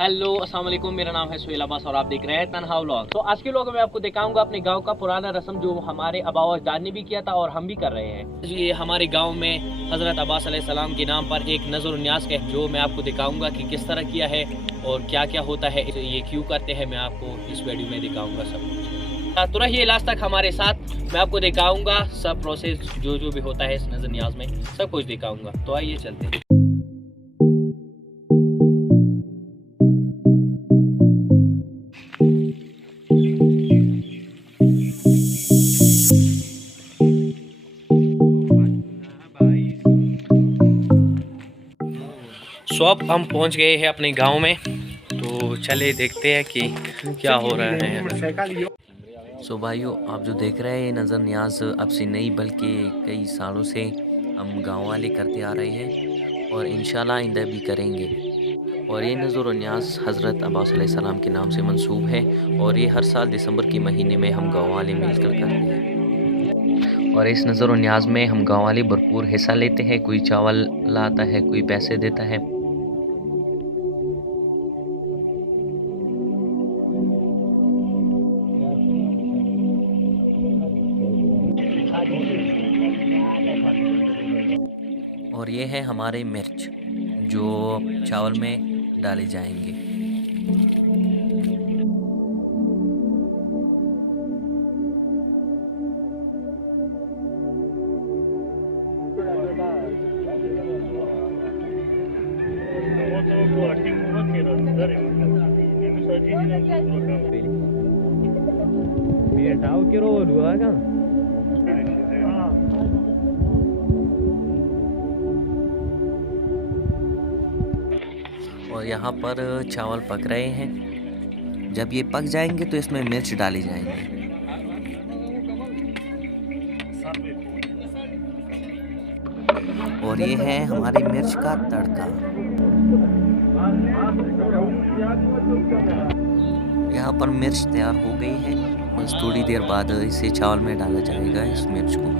Hello अस्सलाम वालेकुम, मेरा नाम है सुहेल अब्बास और आप देख रहे हैं तन्हा व्लॉग। तो आज के व्लॉग में आपको दिखाऊंगा अपने गांव का पुराना रस्म जो हमारे आबाओ अजदाद ने भी किया था और हम भी कर रहे हैं। ये हमारे गांव में हज़रत अब्बास अलैहिस्सलाम के नाम पर एक नज़र न्याज है जो मैं आपको दिखाऊंगा कि किस तरह किया है और क्या क्या होता है, ये क्यों करते हैं, मैं आपको इस वीडियो में दिखाऊंगा सब कुछ। तो रहिए लास्ट तक हमारे साथ, मैं आपको दिखाऊंगा सब प्रोसेस जो भी होता है इस नज़र न्याज में, सब कुछ दिखाऊंगा। तो आइए चलते हैं। सो अब हम पहुंच गए हैं अपने गांव में, तो चले देखते हैं कि क्या हो रहा है। सो भाइयों, आप जो देख रहे हैं ये नज़र न्याज अब से नहीं बल्कि कई सालों से हम गांव वाले करते आ रहे हैं और इंशाल्लाह आइंदा भी करेंगे। और ये नज़र न्याज हज़रत अब्बास अलैहिस्सलाम के नाम से मंसूब है और ये हर साल दिसंबर के महीने में हम गाँव वाले मिलकर करते हैं। और इस नज़र न्याज में हम गाँव वाले भरपूर हिस्सा लेते हैं। कोई चावल लाता है, कोई पैसे देता है। और ये है हमारे मिर्च जो चावल में डाले जाएंगे। और यहाँ पर चावल पक रहे हैं। जब ये पक जाएंगे तो इसमें मिर्च डाली जाएंगी। और ये है हमारी मिर्च का तड़का। यहाँ पर मिर्च तैयार हो गई है, बस थोड़ी देर बाद इसे चावल में डाला जाएगा इस मिर्च को।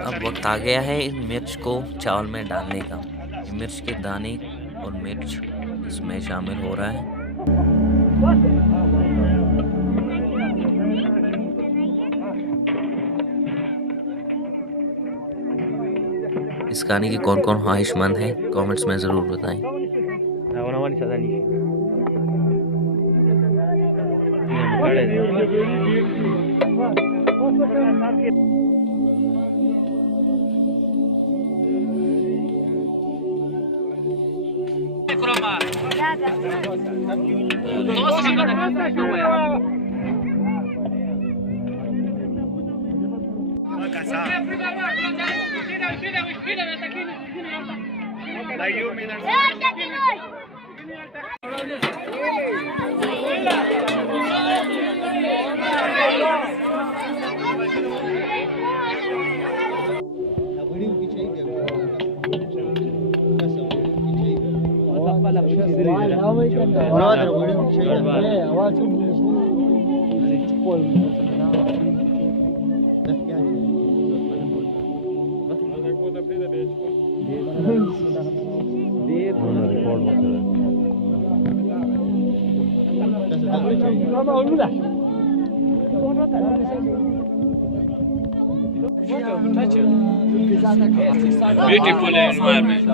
अब वक्त आ गया है इन मिर्च को चावल में डालने का। ये मिर्च के दाने और मिर्च इसमें शामिल हो रहा है। इस गाने के कौन कौन ख्वाहिशमंद हैं कमेंट्स में ज़रूर बताएं। Beautiful environment.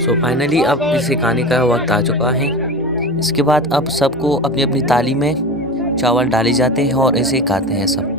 सो फाइनली अब इसे खाने का वक्त आ चुका है। इसके बाद अब सबको अपनी अपनी थाली में चावल डाले जाते हैं और इसे खाते हैं सब।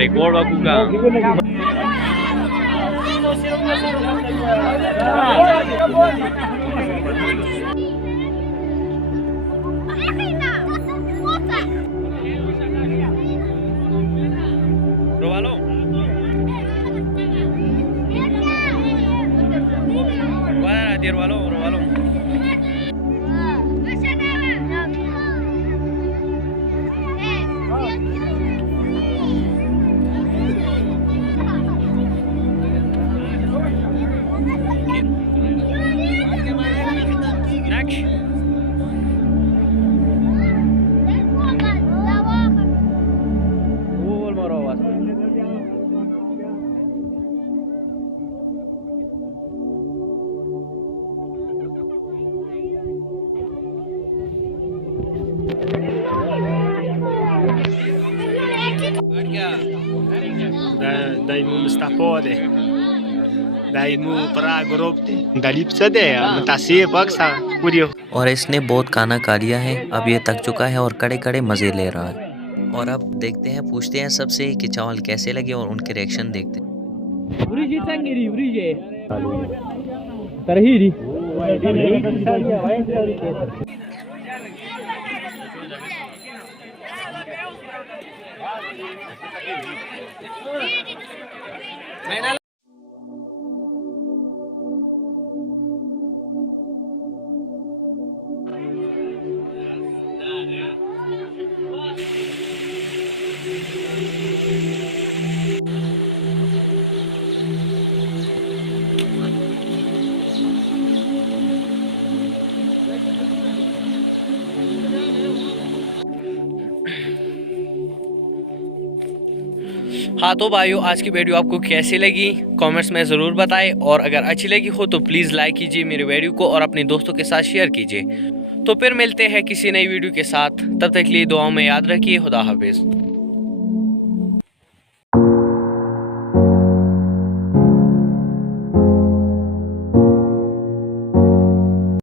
रिकॉर्ड वाकूगा रोवालो वाला dir वालो रोवालो Dai nu stapode. Dai nu pra gropte. Dalip sade mtasi baksa पूरी। और इसने बहुत खाना खा लिया है, अब ये थक चुका है और कड़े कड़े मज़े ले रहा है। और अब देखते हैं, पूछते हैं सबसे कि चावल कैसे लगे और उनके रिएक्शन देखते हैं। हाँ तो भाइयों, आज की वीडियो आपको कैसी लगी कमेंट्स में ज़रूर बताएं, और अगर अच्छी लगी हो तो प्लीज़ लाइक कीजिए मेरे वीडियो को और अपने दोस्तों के साथ शेयर कीजिए। तो फिर मिलते हैं किसी नई वीडियो के साथ, तब तक के लिए दुआओं में याद रखिए। खुदा हाफिज़।